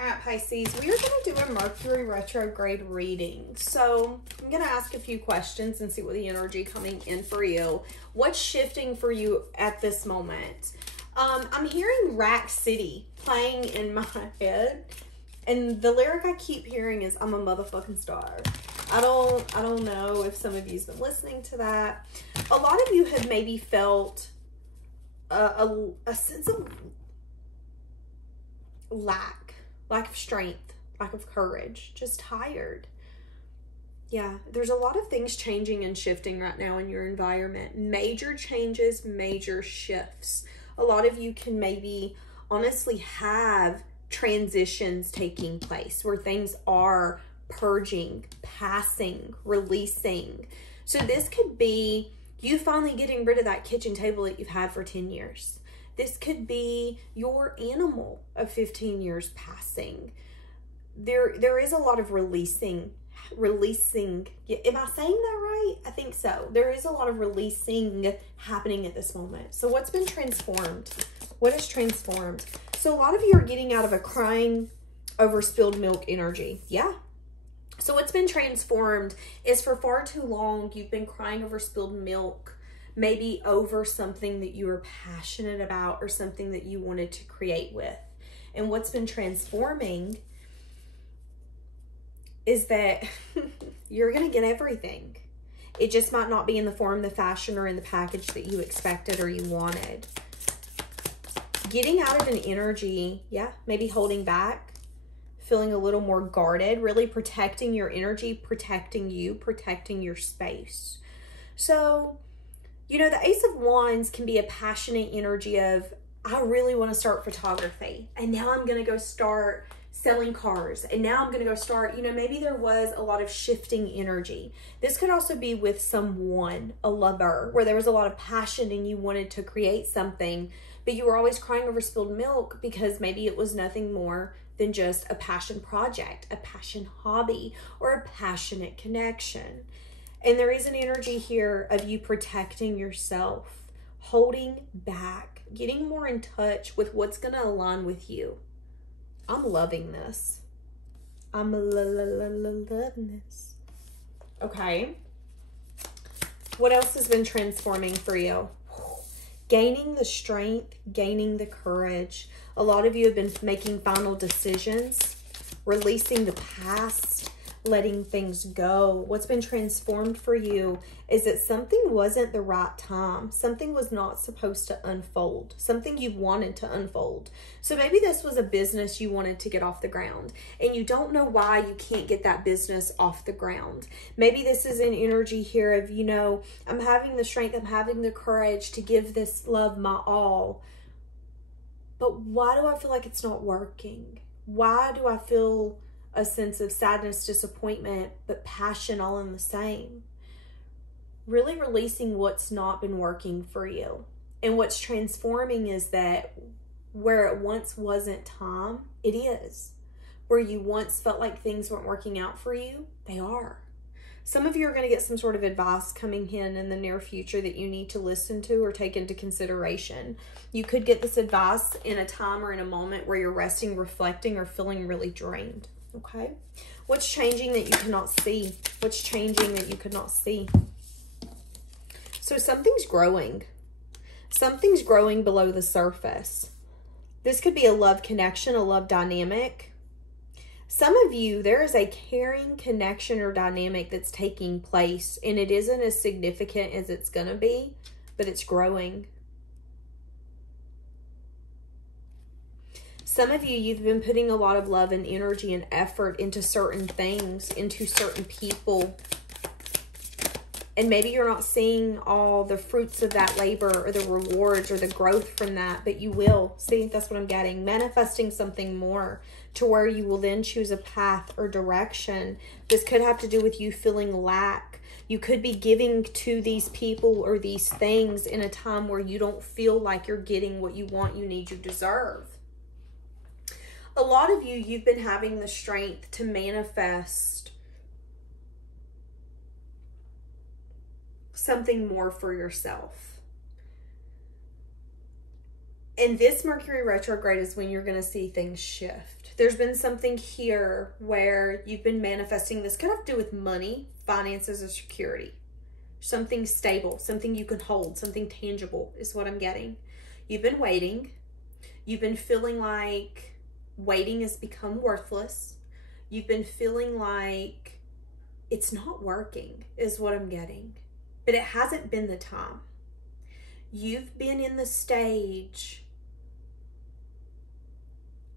All right, Pisces, we are going to do a Mercury retrograde reading. So I'm going to ask a few questions and see what the energy coming in for you. What's shifting for you at this moment? I'm hearing Rack City playing in my head. And the lyric I keep hearing is, I'm a motherfucking star. I don't know if some of you's been listening to that. A lot of you have maybe felt a sense of lack of strength, lack of courage, just tired. Yeah, there's a lot of things changing and shifting right now in your environment. Major changes, major shifts. A lot of you can maybe honestly have transitions taking place where things are purging, passing, releasing. So this could be you finally getting rid of that kitchen table that you've had for 10 years. This could be your animal of 15 years passing. There is a lot of releasing. Am I saying that right? I think so. There is a lot of releasing happening at this moment. So what's been transformed? What is transformed? So a lot of you are getting out of a crying over spilled milk energy. Yeah. So what's been transformed is for far too long, you've been crying over spilled milk, maybe over something that you were passionate about or something that you wanted to create with. And what's been transforming is that you're going to get everything. It just might not be in the form, the fashion, or in the package that you expected or you wanted. Getting out of an energy, yeah, maybe holding back, feeling a little more guarded, really protecting your energy, protecting you, protecting your space. So, you know, the Ace of Wands can be a passionate energy of, I really want to start photography. And now I'm going to go start selling cars. And now I'm going to go start, you know, maybe there was a lot of shifting energy. This could also be with someone, a lover, where there was a lot of passion and you wanted to create something, but you were always crying over spilled milk because maybe it was nothing more than just a passion project, a passion hobby, or a passionate connection. And there is an energy here of you protecting yourself, holding back, getting more in touch with what's going to align with you. I'm loving this. I'm loving this. Okay. What else has been transforming for you? Gaining the strength, gaining the courage. A lot of you have been making final decisions, releasing the past, letting things go. What's been transformed for you is that something wasn't the right time. Something was not supposed to unfold. Something you wanted to unfold. So maybe this was a business you wanted to get off the ground and you don't know why you can't get that business off the ground. Maybe this is an energy here of, you know, I'm having the strength, I'm having the courage to give this love my all. But why do I feel like it's not working? Why do I feel a sense of sadness, disappointment, but passion all in the same? Really releasing what's not been working for you. And what's transforming is that where it once wasn't time, it is. Where you once felt like things weren't working out for you, they are. Some of you are going to get some sort of advice coming in the near future that you need to listen to or take into consideration. You could get this advice in a time or in a moment where you're resting, reflecting, or feeling really drained. Okay. What's changing that you cannot see? What's changing that you could not see? So something's growing. Something's growing below the surface. This could be a love connection, a love dynamic. Some of you, there is a caring connection or dynamic that's taking place, and it isn't as significant as it's going to be, but it's growing. Some of you, you've been putting a lot of love and energy and effort into certain things, into certain people. And maybe you're not seeing all the fruits of that labor or the rewards or the growth from that, but you will. See, that's what I'm getting. Manifesting something more to where you will then choose a path or direction. This could have to do with you feeling lack. You could be giving to these people or these things in a time where you don't feel like you're getting what you want, you need, you deserve. A lot of you, you've been having the strength to manifest something more for yourself. And this Mercury retrograde is when you're going to see things shift. There's been something here where you've been manifesting. This could have to do with money, finances, or security. Something stable, something you can hold, something tangible is what I'm getting. You've been waiting. You've been feeling like waiting has become worthless. You've been feeling like it's not working is what I'm getting. But it hasn't been the time. You've been in the stage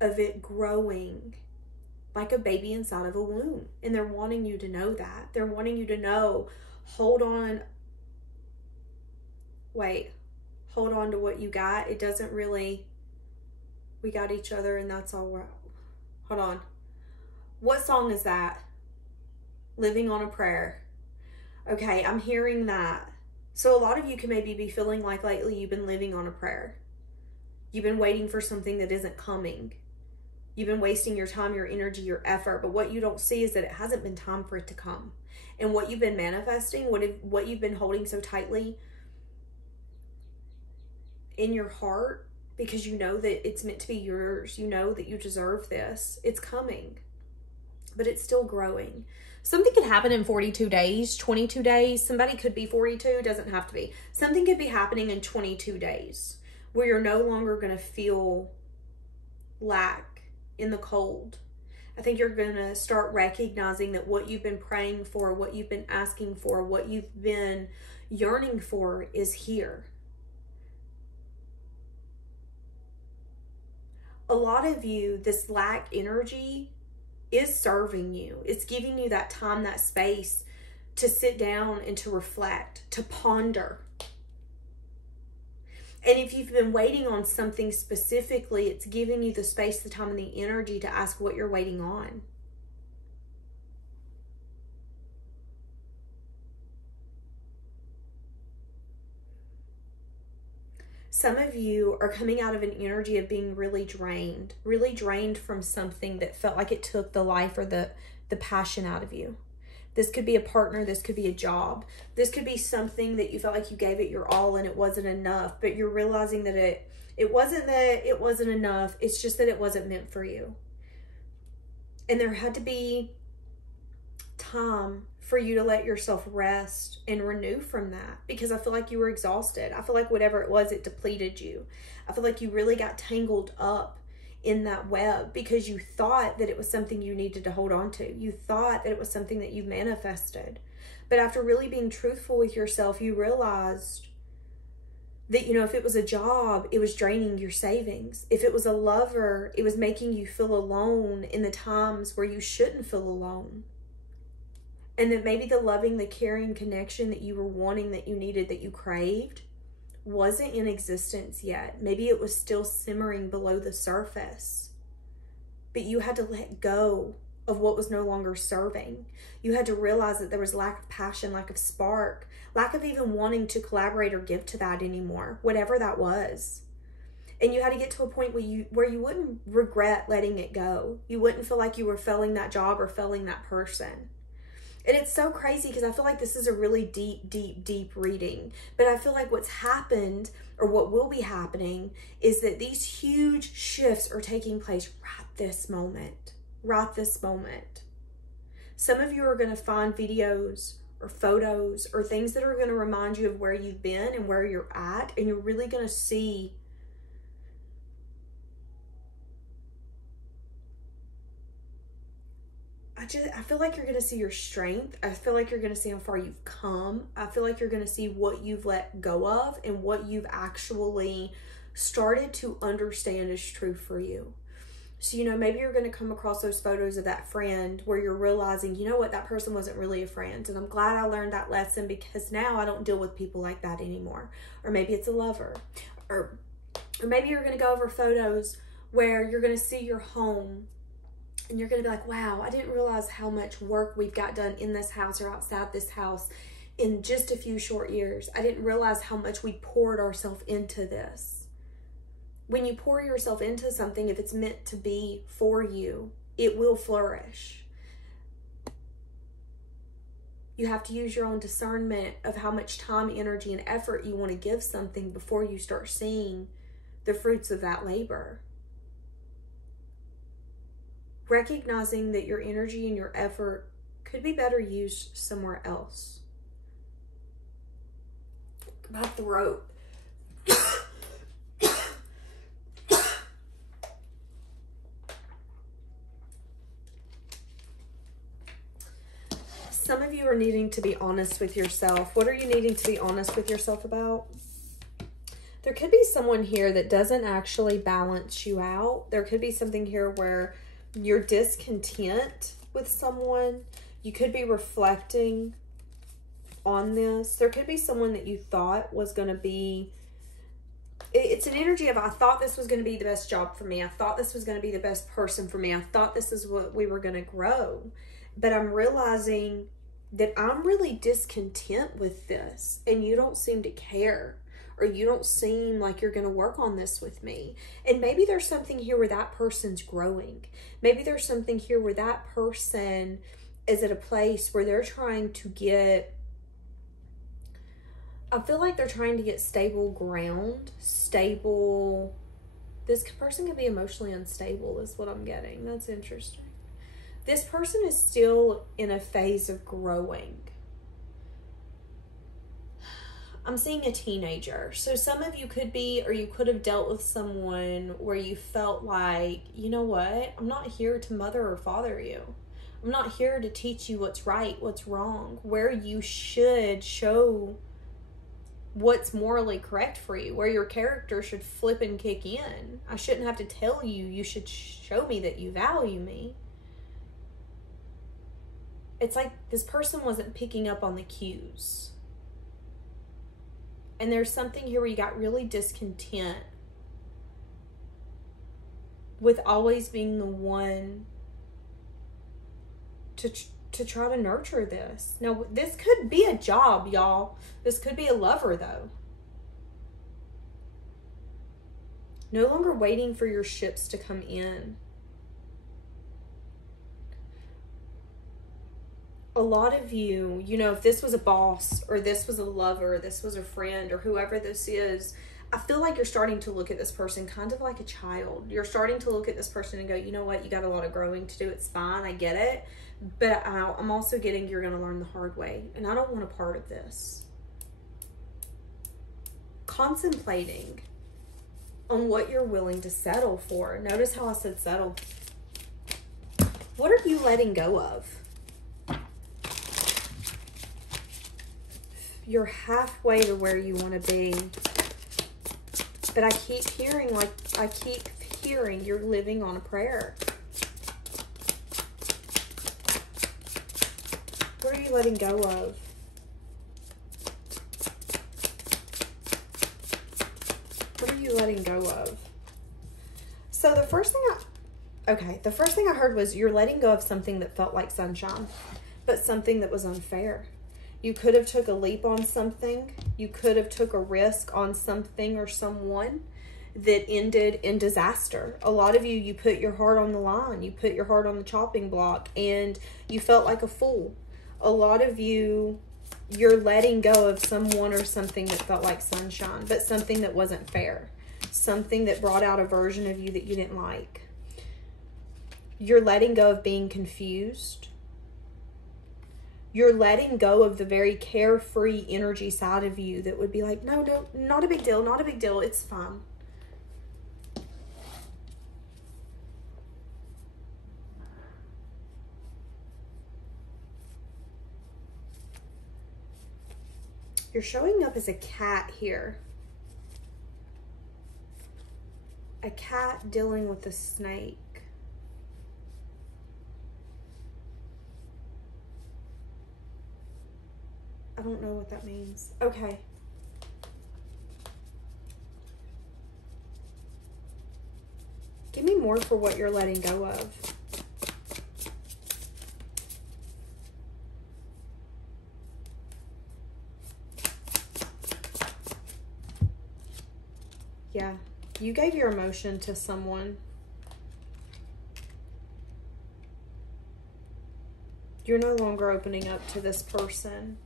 of it growing like a baby inside of a womb. And they're wanting you to know that. They're wanting you to know, hold on. Wait, hold on to what you got. It doesn't really, we got each other and that's all right. Hold on. What song is that? Living on a Prayer. Okay, I'm hearing that. So a lot of you can maybe be feeling like lately you've been living on a prayer. You've been waiting for something that isn't coming. You've been wasting your time, your energy, your effort. But what you don't see is that it hasn't been time for it to come. And what you've been manifesting, what you've been holding so tightly in your heart, because you know that it's meant to be yours. You know that you deserve this. It's coming. But it's still growing. Something could happen in 42 days, 22 days. Somebody could be 42, doesn't have to be. Something could be happening in 22 days where you're no longer going to feel lack in the cold. I think you're going to start recognizing that what you've been praying for, what you've been asking for, what you've been yearning for is here. A lot of you, this lack energy is serving you. It's giving you that time, that space to sit down and to reflect, to ponder. And if you've been waiting on something specifically, it's giving you the space, the time, and the energy to ask what you're waiting on. Some of you are coming out of an energy of being really drained from something that felt like it took the life or the passion out of you. This could be a partner. This could be a job. This could be something that you felt like you gave it your all and it wasn't enough, but you're realizing that it wasn't enough. It's just that it wasn't meant for you. And there had to be time for you to let yourself rest and renew from that, because I feel like you were exhausted. I feel like whatever it was, it depleted you. I feel like you really got tangled up in that web because you thought that it was something you needed to hold on to. You thought that it was something that you manifested. But after really being truthful with yourself, you realized that, you know, if it was a job, it was draining your savings. If it was a lover, it was making you feel alone in the times where you shouldn't feel alone. And that maybe the loving, the caring connection that you were wanting, that you needed, that you craved, wasn't in existence yet. Maybe it was still simmering below the surface. But you had to let go of what was no longer serving. You had to realize that there was lack of passion, lack of spark, lack of even wanting to collaborate or give to that anymore, whatever that was. And you had to get to a point where you wouldn't regret letting it go. You wouldn't feel like you were failing that job or failing that person. And it's so crazy because I feel like this is a really deep reading. But I feel like what's happened, or what will be happening, is that these huge shifts are taking place right this moment. Right this moment. Some of you are going to find videos or photos or things that are going to remind you of where you've been and where you're at. And you're really going to see I feel like you're going to see your strength. I feel like you're going to see how far you've come. I feel like you're going to see what you've let go of and what you've actually started to understand is true for you. So, you know, maybe you're going to come across those photos of that friend where you're realizing, you know what, that person wasn't really a friend. And I'm glad I learned that lesson because now I don't deal with people like that anymore. Or maybe it's a lover. Or maybe you're going to go over photos where you're going to see your home and you're going to be like, wow, I didn't realize how much work we've got done in this house or outside this house in just a few short years. I didn't realize how much we poured ourselves into this. When you pour yourself into something, if it's meant to be for you, it will flourish. You have to use your own discernment of how much time, energy, and effort you want to give something before you start seeing the fruits of that labor. Recognizing that your energy and your effort could be better used somewhere else. My throat. Some of you are needing to be honest with yourself. What are you needing to be honest with yourself about? There could be someone here that doesn't actually balance you out. There could be something here where you're discontent with someone. You could be reflecting on this. There could be someone that you thought was going to be, it's an energy of, I thought this was going to be the best job for me. I thought this was going to be the best person for me. I thought this is what we were going to grow. But I'm realizing that I'm really discontent with this, and you don't seem to care, or you don't seem like you're going to work on this with me. And maybe there's something here where that person's growing. Maybe there's something here where that person is at a place where they're trying to get, I feel like they're trying to get stable ground, stable. This person could be emotionally unstable is what I'm getting. That's interesting. This person is still in a phase of growing. I'm seeing a teenager. So some of you could be, or you could have dealt with someone where you felt like, you know what? I'm not here to mother or father you. I'm not here to teach you what's right, what's wrong, where you should show what's morally correct for you, where your character should flip and kick in. I shouldn't have to tell you. You should show me that you value me. It's like this person wasn't picking up on the cues. And there's something here where you got really discontent with always being the one to try to nurture this. Now, this could be a job, y'all. This could be a lover, though. No longer waiting for your ships to come in. A lot of you, you know, if this was a boss or this was a lover, this was a friend or whoever this is, I feel like you're starting to look at this person kind of like a child. You're starting to look at this person and go, you know what, you got a lot of growing to do. It's fine. I get it. But I'm also getting you're going to learn the hard way. And I don't want a part of this. Contemplating on what you're willing to settle for. Notice how I said settle. What are you letting go of? You're halfway to where you want to be. But I keep hearing you're living on a prayer. What are you letting go of? What are you letting go of? So the first thing I heard was you're letting go of something that felt like sunshine, but something that was unfair. You could have took a leap on something. You could have took a risk on something or someone that ended in disaster. A lot of you, you put your heart on the line. You put your heart on the chopping block and you felt like a fool. A lot of you, you're letting go of someone or something that felt like sunshine, but something that wasn't fair. Something that brought out a version of you that you didn't like. You're letting go of being confused. You're letting go of the very carefree energy side of you that would be like, no, not a big deal, not a big deal, it's fine. You're showing up as a cat here. A cat dealing with a snake. I don't know what that means. Okay. Give me more for what you're letting go of. Yeah. You gave your emotion to someone. You're no longer opening up to this person.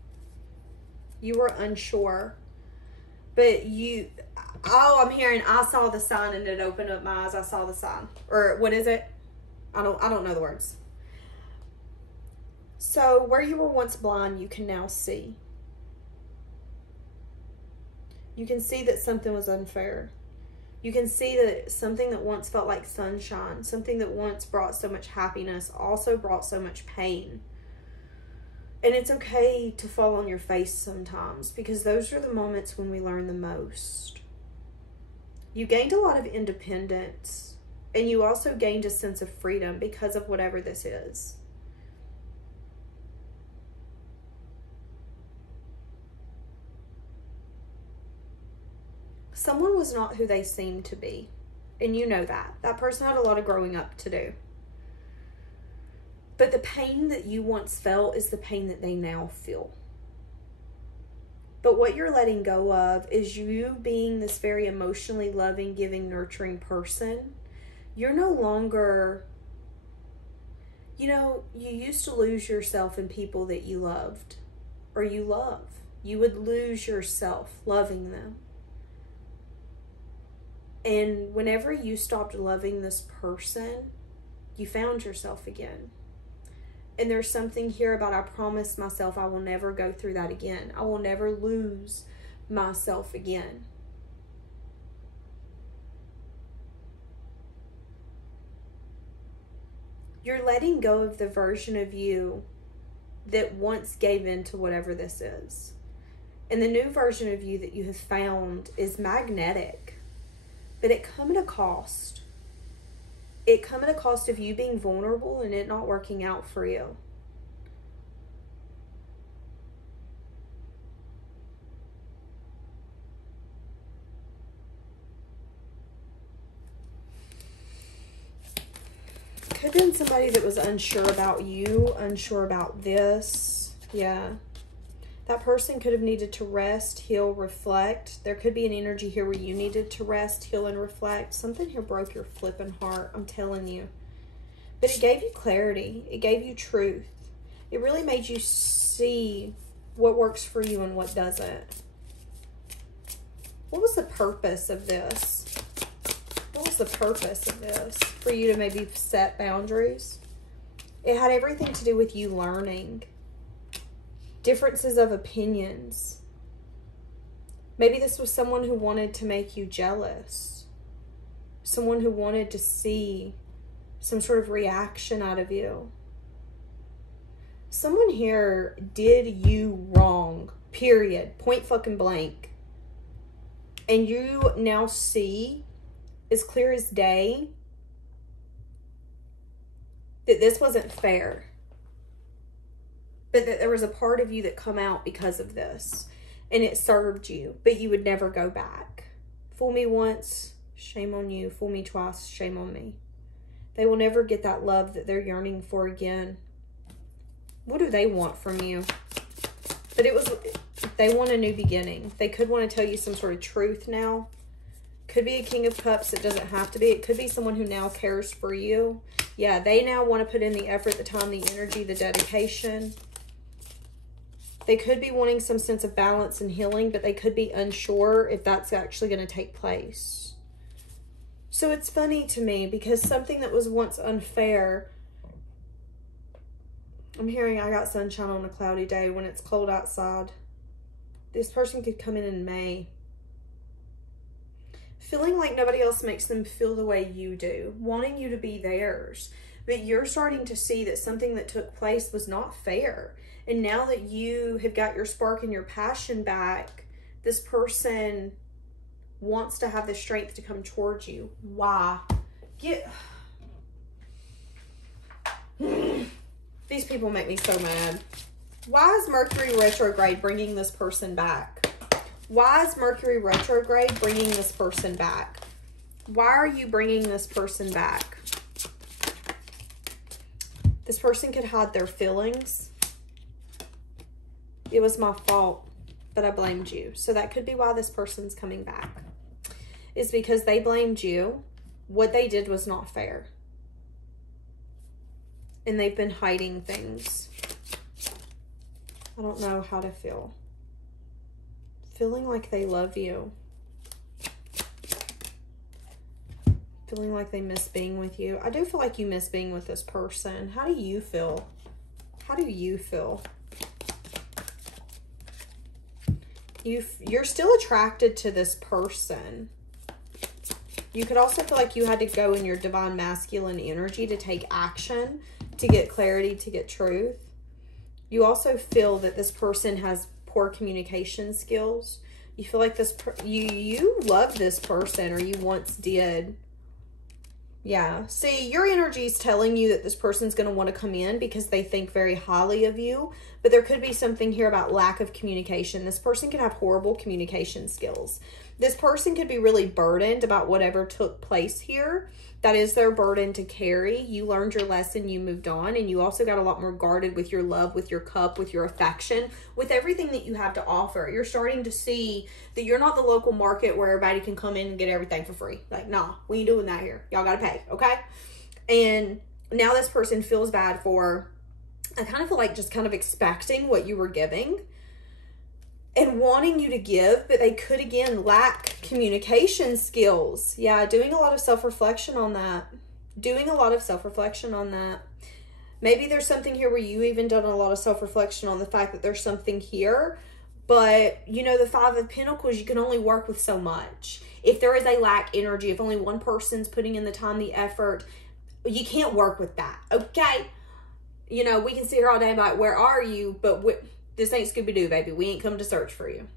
You were unsure. But you, oh, I'm hearing, I saw the sign and it opened up my eyes. I saw the sign. Or what is it? I don't know the words. So where you were once blind, you can now see. You can see that something was unfair. You can see that something that once felt like sunshine, something that once brought so much happiness, also brought so much pain. And it's okay to fall on your face sometimes, because those are the moments when we learn the most. You gained a lot of independence, and you also gained a sense of freedom because of whatever this is. Someone was not who they seemed to be. And you know that. That person had a lot of growing up to do. But the pain that you once felt is the pain that they now feel. But what you're letting go of is you being this very emotionally loving, giving, nurturing person. You're no longer, you know, you used to lose yourself in people that you loved or you love. You would lose yourself loving them. And whenever you stopped loving this person, you found yourself again. And there's something here about, I promised myself I will never go through that again. I will never lose myself again. You're letting go of the version of you that once gave in to whatever this is. And the new version of you that you have found is magnetic. But it come at a cost. It come at a cost of you being vulnerable and it not working out for you. Could have been somebody that was unsure about you, unsure about this. Yeah. That person could have needed to rest, heal, reflect. There could be an energy here where you needed to rest, heal, and reflect. Something here broke your flipping heart, I'm telling you. But it gave you clarity. It gave you truth. It really made you see what works for you and what doesn't. What was the purpose of this? What was the purpose of this? For you to maybe set boundaries? It had everything to do with you learning. Differences of opinions. Maybe this was someone who wanted to make you jealous. Someone who wanted to see some sort of reaction out of you. Someone here did you wrong. Period. Point fucking blank. And you now see, as clear as day, that this wasn't fair. But that there was a part of you that come out because of this. And it served you. But you would never go back. Fool me once, shame on you. Fool me twice, shame on me. They will never get that love that they're yearning for again. What do they want from you? But it was, they want a new beginning. They could want to tell you some sort of truth now. Could be a King of Cups. It doesn't have to be. It could be someone who now cares for you. Yeah, they now want to put in the effort, the time, the energy, the dedication. They could be wanting some sense of balance and healing, but they could be unsure if that's actually going to take place. So it's funny to me because something that was once unfair, I'm hearing I got sunshine on a cloudy day when it's cold outside. This person could come in May. Feeling like nobody else makes them feel the way you do. Wanting you to be theirs. But you're starting to see that something that took place was not fair. And now that you have got your spark and your passion back, this person wants to have the strength to come towards you. Why? These people make me so mad. Why is Mercury retrograde bringing this person back? Why is Mercury retrograde bringing this person back? Why are you bringing this person back? This person could hide their feelings. It was my fault, but I blamed you. So that could be why this person's coming back. It's because they blamed you. What they did was not fair. And they've been hiding things. I don't know how to feel. Feeling like they love you. Feeling like they miss being with you. I do feel like you miss being with this person. How do you feel? How do you feel? You're still attracted to this person. You could also feel like you had to go in your divine masculine energy to take action, to get clarity, to get truth. You also feel that this person has poor communication skills. You feel like you love this person, or you once did. Yeah. See, your energy is telling you that this person's going to want to come in because they think very highly of you. But there could be something here about lack of communication. This person could have horrible communication skills. This person could be really burdened about whatever took place here. That is their burden to carry. You learned your lesson, you moved on, and you also got a lot more guarded with your love, with your cup, with your affection, with everything that you have to offer. You're starting to see that you're not the local market where everybody can come in and get everything for free. Like, nah, we ain't doing that here. Y'all gotta pay, okay? And now this person feels bad for, I kind of feel like just kind of expecting what you were giving and wanting you to give, but they could, again, lack communication skills. Yeah, doing a lot of self-reflection on that. Doing a lot of self-reflection on that. Maybe there's something here where you even done a lot of self-reflection on the fact that there's something here. But, you know, the Five of Pentacles, you can only work with so much. If there is a lack energy, if only one person's putting in the time, the effort, you can't work with that, okay? You know, we can sit here all day about, where are you? But this ain't Scooby-Doo, baby. We ain't come to search for you.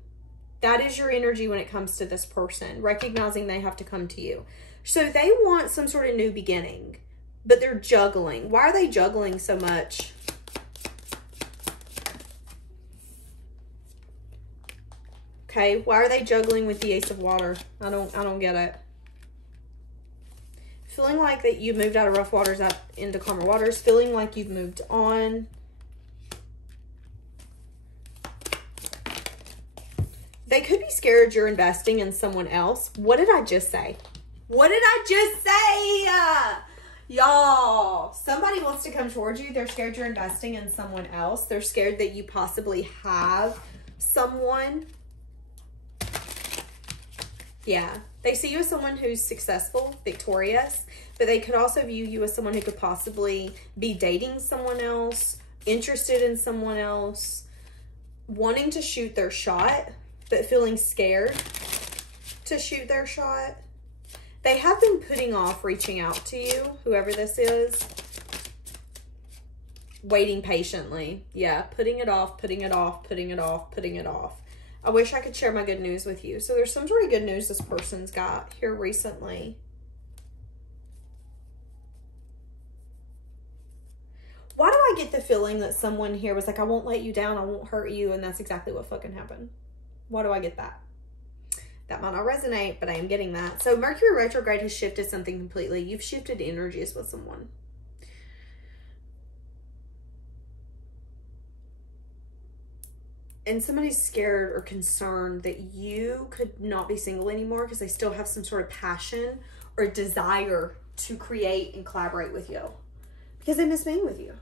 That is your energy when it comes to this person, recognizing they have to come to you. So they want some sort of new beginning, but they're juggling. Why are they juggling so much? Okay, why are they juggling with the Ace of Water? I don't get it. Feeling like that you moved out of rough waters out into calmer waters. Feeling like you've moved on. They could be scared you're investing in someone else. What did I just say? What did I just say? Y'all, somebody wants to come towards you. They're scared you're investing in someone else. They're scared that you possibly have someone. Yeah. They see you as someone who's successful, victorious, but they could also view you as someone who could possibly be dating someone else, interested in someone else, wanting to shoot their shot, but feeling scared to shoot their shot. They have been putting off reaching out to you, whoever this is. Waiting patiently. Yeah, putting it off, putting it off, putting it off, putting it off. I wish I could share my good news with you. So there's some sort of good news this person's got here recently. Why do I get the feeling that someone here was like, I won't let you down, I won't hurt you, and that's exactly what fucking happened? Why do I get that? That might not resonate, but I am getting that. So Mercury retrograde has shifted something completely. You've shifted energies with someone. And somebody's scared or concerned that you could not be single anymore because they still have some sort of passion or desire to create and collaborate with you. Because they miss being with you.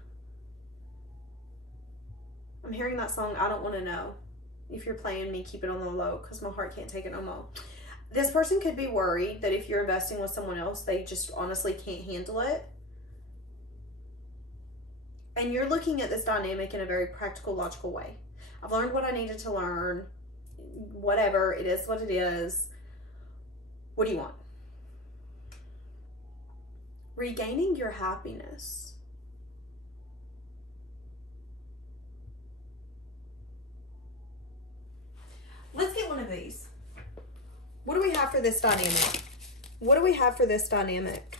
I'm hearing that song, I Don't Want to Know. If you're playing me, keep it on the low because my heart can't take it no more. This person could be worried that if you're investing with someone else, they just honestly can't handle it. And you're looking at this dynamic in a very practical, logical way. I've learned what I needed to learn. Whatever, it is what it is. What do you want? Regaining your happiness. Let's get one of these. What do we have for this dynamic? What do we have for this dynamic?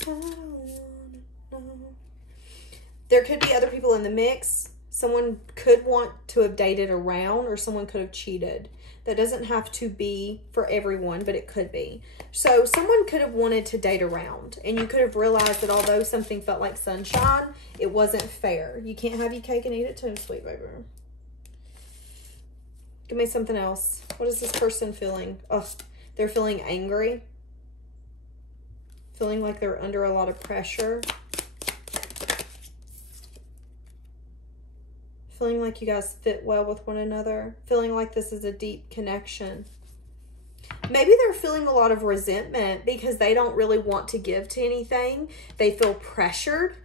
I don't wanna know. There could be other people in the mix. Someone could want to have dated around, or someone could have cheated. That doesn't have to be for everyone, but it could be. So someone could have wanted to date around, and you could have realized that although something felt like sunshine, it wasn't fair. You can't have your cake and eat it too, sweet baby. Give me something else. What is this person feeling? Oh, they're feeling angry. Feeling like they're under a lot of pressure. Feeling like you guys fit well with one another. Feeling like this is a deep connection. Maybe they're feeling a lot of resentment because they don't really want to give to anything. They feel pressured.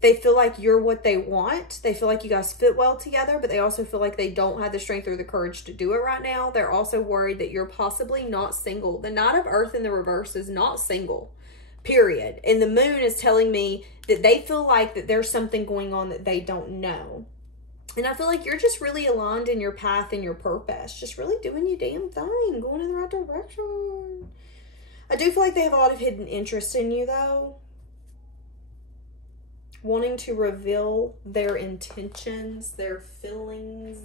They feel like you're what they want. They feel like you guys fit well together, but they also feel like they don't have the strength or the courage to do it right now. They're also worried that you're possibly not single. The Knight of Earth in the reverse is not single, period. And the Moon is telling me that they feel like that there's something going on that they don't know. And I feel like you're just really aligned in your path and your purpose. Just really doing your damn thing. Going in the right direction. I do feel like they have a lot of hidden interest in you, though. Wanting to reveal their intentions, their feelings.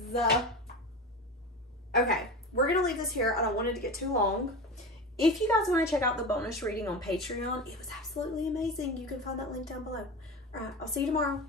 Okay, we're going to leave this here. I don't want it to get too long. If you guys want to check out the bonus reading on Patreon, it was absolutely amazing. You can find that link down below. All right, I'll see you tomorrow.